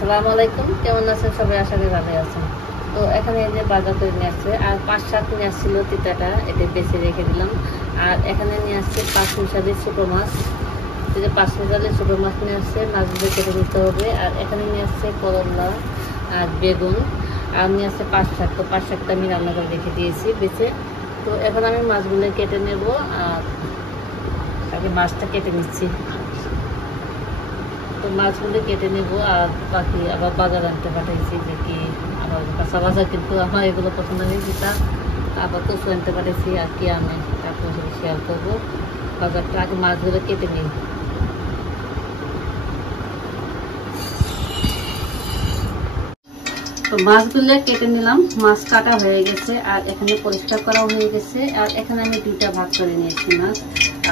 আসসালামু আলাইকুম, কেমন আছেন সবাই? আশা করি ভালো আছেন। তো এখানে এই যে বাজার করে নিয়ে আসছে, আর 5-7 নিয়ে আসছিল তিতাটা, এটা বেছে রেখে দিলাম। আর এখানে নিয়ে আসছে 5 মিশালি ছোটো মাছ, এই যে 5 মিশালি ছোটো মাছ নিয়ে আসছে, মাছগুলো কেটে নিতে হবে। আর এখানে নিয়ে আসছে করলা আর বেগুন, আর নিয়ে আসছে 5 শাক। তো 5 শাকটা আমি রান্না করে রেখে দিয়েছি বেছে। তো এখন আমি মাছগুলো কেটে নেব, আর আগে মাছটা কেটে নিচ্ছি। তো মাছগুলো কেটে নেব, আর বাকি আবার বাজার আনতে পাঠাইছি দেখি আবার কাঁচা বাজার, কিন্তু আমার এগুলো পছন্দ নেই যেটা। আবার কচু আনতে পাঠাইছি, আর কি আনে তারপর সাথে শেয়ার করবো। বাজারটা আগে মাছগুলো কেটে নিই। তো মাছগুলো কেটে নিলাম, মাছ কাটা হয়ে গেছে, আর এখানে পরিষ্কার করাও হয়ে গেছে। আর এখানে আমি 2টা ভাগ করে নিয়েছি মাছ।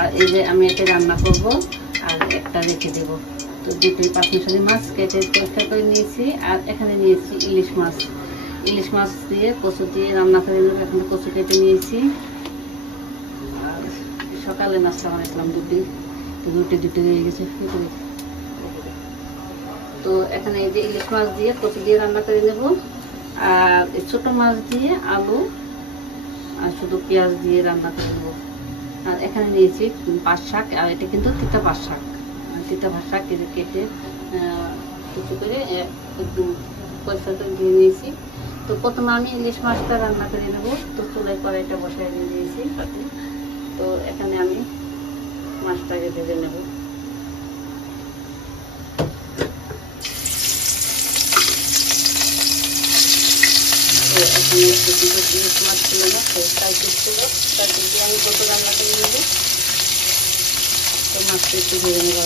আর এই যে আমি এটা রান্না করব, আর একটা রেখে দেবো। তো 2টোই 5 মিশালি মাছ কেটে পরিষ্কার করে নিয়েছি। আর এখানে নিয়েছি ইলিশ মাছ। ইলিশ মাছ দিয়ে কচু দিয়ে রান্না করে নেবো। এখানে কচু কেটে নিয়েছি। আর সকালে নাস্তা বানাইছিলাম রুটি, দুটো হয়ে গেছে। তো এখানে এই যে ইলিশ মাছ দিয়ে কচু দিয়ে রান্না করে নেব। আর ছোট মাছ দিয়ে আলু আর শুধু পেঁয়াজ দিয়ে রান্না করে নেব। আর এখানে নিয়েছি 5 শাক, আর এটা কিন্তু তিতা 5 শাক। তিতা 5 শাক কেটে কিছু করে একটু পরিষ্কার করে দিয়ে নিয়েছি। তো প্রথমে আমি ইলিশ মাছটা রান্না করে নেব। তো চুলায় কড়াইটা বসায় দিয়ে দিয়েছি। তো এখানে আমি মাছটাকে ভেজে নেব। এখানে ইলিশ মাছ ছিল না, ফ্রাই পিস ছিল, তার দিয়ে আমি কত রান্না করে নেব। তো মাছটা একটু ভেজে নেব।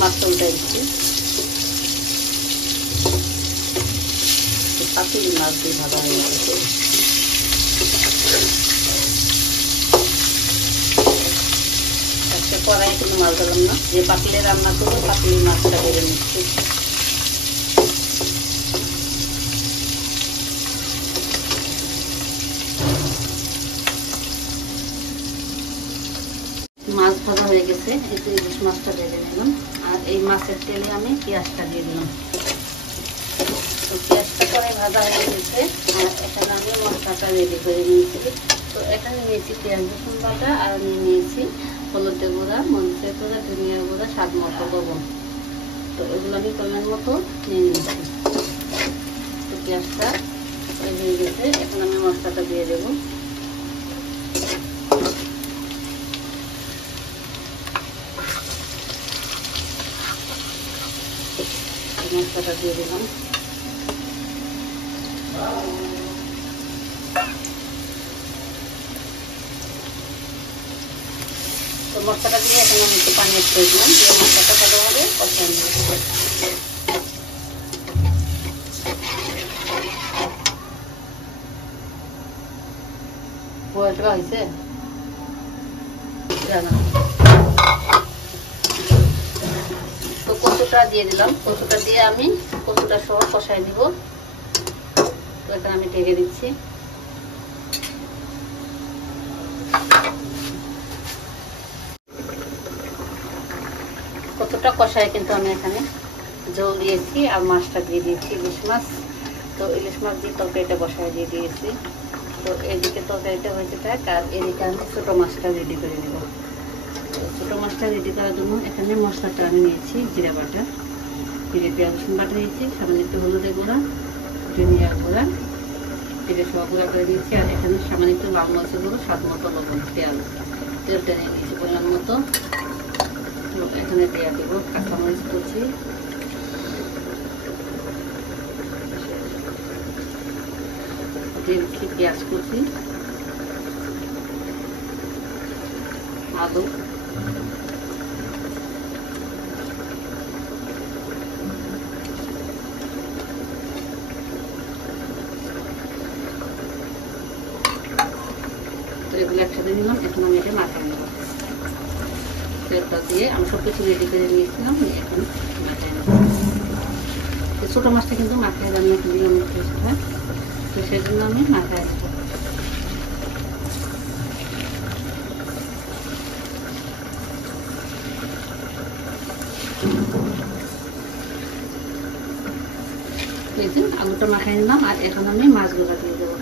মাছটা উঠাইছি, পাতিল মাছ দিয়ে ভাজা হয়ে গেছে। একটা কড়াই কোনো মাছ দিলাম না, যে পাতিলে রান্না করবো পাতিল মাছটা ভেজে নিচ্ছি। মাছ ভাজা হয়ে গেছে, একটু ইলিশ মাছটা ভেজে নিলাম। আর এই মাছের তেলে আমি পেঁয়াজটা দিয়ে দিলাম। তো পেঁয়াজটা পরে ভাজা হয়ে গেছে। আর এখানে আমি মশলাটা রেডি করে নিয়েছি। তো এখানে নিয়েছি পেঁয়াজ রসুন বাটা, আর আমি নিয়েছি হলুদের গুঁড়া, মরিচের গুঁড়া, ধনিয়ার গুঁড়া, স্বাদ মতো লবণ। তো এগুলো আমি পরিমাণ মতো নিয়ে নিয়েছি। তো পেঁয়াজটা হয়ে গেছে, এখন আমি মশলাটা দিয়ে দেবো। মশলাটা দিয়ে দিলাম। তো মশলাটা দিয়ে এখন আমি একটু পানি অ্যাড করে দিলাম, দিয়ে মশলাটা ভালোভাবে কষাই নেব। বয়সটা হয়েছে জানা। তো কচুটা দিয়ে দিলাম, কচুটা দিয়ে আমি কচুটা সহ কষাই দিব। তো এখানে আমি ঢেকে দিচ্ছি। কচুটা কষাই কিন্তু আমি এখানে জল দিয়েছি, আর মাছটা দিয়ে দিয়েছি ইলিশ মাছ। তো ইলিশ মাছ দিয়ে তরকারিটা বসায় দিয়ে দিয়েছি। তো এদিকে তরকারিটা হয়েছে থাক, আর এদিকে আমি ছোটো মাছটা রেডি করে নেব। ছোটো মাছটা রেডি করার জন্য এখানে মশলাটা আমি নিয়েছি জিরা বাটা, জিরে পেঁয়াজ রসুন বাটা দিয়েছি, সামান্য একটু হলুদের গুঁড়া, ধনিয়ার গুঁড়া, জিরে সব গুঁড়া করে দিয়েছি। আর এখানে সামান্য একটু লাল মরিচের গুঁড়ো, স্বাদ মতো লবণ, তেলটা নিয়ে নিয়েছি পরিমাণ মতো। এখানে দিয়ে দেবো কাঁচামরিচ কুচি, পেঁয়াজ কুচি, আলু, মশলাগুলো একসাথে নিলাম। এখন আমি এটা মাখায় নেব। তেলটা দিয়ে আমি সব কিছু রেডি করে নিয়েছিলাম, এখন মাখায় নেব। ছোটো মাছটা কিন্তু মাখায় রান্না করলে অনেক টেস্ট হয়, তো সেই জন্য আমি মাখায় নেব। এই যে আলুটা মাখাই নিলাম, আর এখন আমি মাছগুলো দিয়ে দেবো।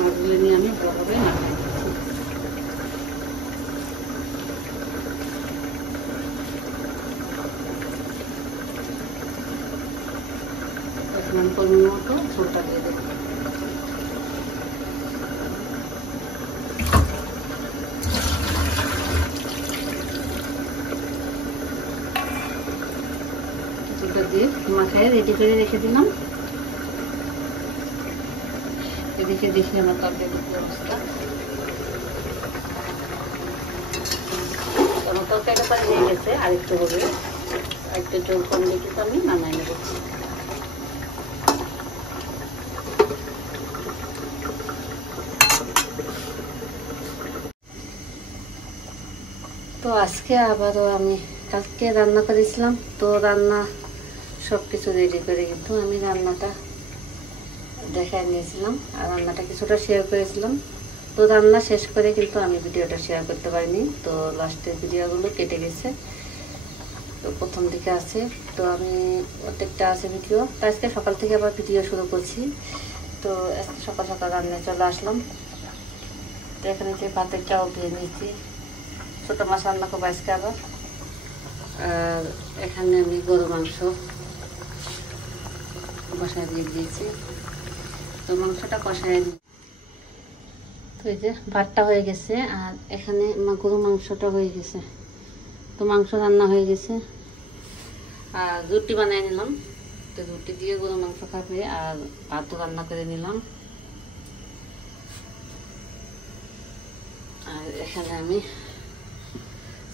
মাছগুলো নিয়ে আমি ভালোভাবে মাখাই দিচ্ছি। এখন আমি পরিমাণ মতো ঝোলটা দিয়ে দেবো। দিয়ে মাখায় রেডি করে রেখে দিলাম। এদিকে দেখি আমার তরকারির অবস্থা। আমার তরকারিটা পরে হয়ে গেছে, আরেকটু হবে, একটু জল কমলে কিন্তু আমি নামাই নেব। তো আজকে আবারও আমি কালকে রান্না করেছিলাম, তো রান্না সব কিছু রেডি করে কিন্তু আমি রান্নাটা দেখায় নিয়েছিলাম, আর রান্নাটা কিছুটা শেয়ার করেছিলাম। তো রান্না শেষ করে কিন্তু আমি ভিডিওটা শেয়ার করতে পারিনি, তো লাস্টের ভিডিওগুলো কেটে গেছে, তো প্রথম দিকে আছে, তো আমি প্রত্যেকটা আছে ভিডিও। তো আজকে সকাল থেকে আবার ভিডিও শুরু করছি। তো আজকে সকাল সকাল রান্নায় চলে আসলাম। তো এখানে যে ভাতের চাউল ধুয়ে নিয়েছি, ছোটো মাছ রান্না করবো আজকে আবার। আর এখানে আমি গরু মাংস কষায় দিয়ে দিয়েছি, তো মাংসটা কষায় দিই। তো এই যে ভাতটা হয়ে গেছে, আর এখানে গরু মাংসটা হয়ে গেছে। তো মাংস রান্না হয়ে গেছে, আর রুটি বানিয়ে নিলাম। তো রুটি দিয়ে গরু মাংস খাবে, আর ভাতও রান্না করে নিলাম। আর এখানে আমি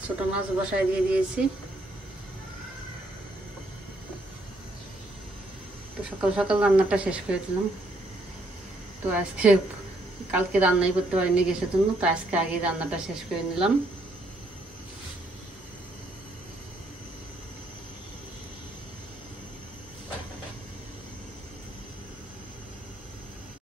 ছোটো মাছ বসায় দিয়ে দিয়েছি। তো সকাল সকাল রান্নাটা শেষ করে দিলাম। তো আজকে কালকে রান্নাই করতে পারিনি গ্যাসের জন্য, তো আজকে আগেই রান্নাটা শেষ করে নিলাম।